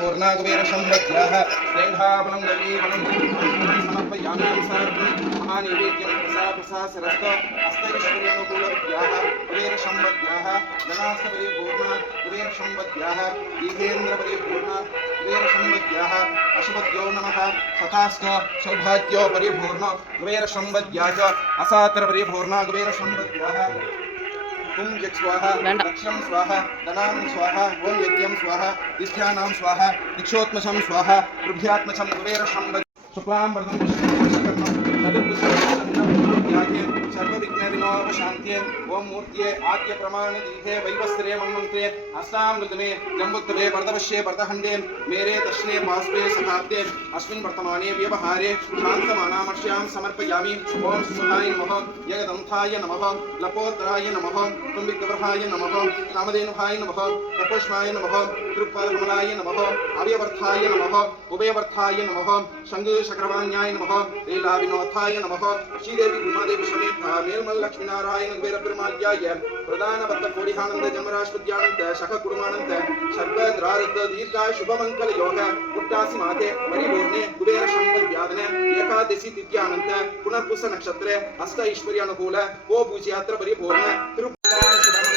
पूर्णाकुबेर संवद्याः स्नेहाबलं गवीबलं समर्पयामि महानैवेद्यं प्रसादरस्त अस्तैश्वर्यानुकूलविद्याः कुबेर संवद्याः धनास्तपरिपूर्णा कुबेर संवद्याः दीर्घेन्द्रपरिपूर्णा कुबेर संवद्याः अशुभद्यो नमः तथास्तु सौभाग्यो परिपूर्ण कुबेर संवद्याः असात्रपरिपूर्णा कुबेर संवद्याः ओम यज्ञ स्वाहा दक्षं स्वाहा धनां स्वाहा ओम यज्ञं स्वाहा दिष्ठ्यानां स्वाहा दीक्षोत्मशं स्वाहा रुभ्यात्मशं कुबेर संवद् शुक्लां वरदं सर्वविघ्नविनाशान्त्ये ओम मूर्त्ये आद्य प्रमाण दीघे वैवस्त्रे मन्वन्त्रे अष्टामृतमे जम्बुत्तरे वरदवश्ये वरदहण्डे मेरे दक्षिणे पार्श्वे शताब्दे अस्मिन् वर्तमाने व्यवहारे शान्तमानामर्ष्यां समर्पयामि ओम सुहाय नमः जगदन्थाय नमः लपोत्तराय नमः तुम्बिकवर्हाय नमः कामधेनुहाय नमः कपुष्माय नमः त्रिपादकमलाय नमः अव्यवर्थाय नमः उभयवर्थाय नमः शङ्खचक्रवाण्याय नमः लीलाविनोदाय नमः श्रीदेवी उमादेवी समेत निर्मल लक्ष्मीनारायण कुबेर पेरुमाळ्याय प्रधानभक्तकोटिहानन्द जन्मराष्ट्रद्यानन्त शख कुटुंबानन्त सर्वद्रारद्ध दीर्घाय शुभमंगल योग पुट्टासी माते परिपूर्णे कुबेर संवद्यादने एकादशी तिथ्यानन्त पुनर्पुष नक्षत्रे अष्ट ऐश्वर्यानुकूल ओ पूज्यात्र परिपूर्ण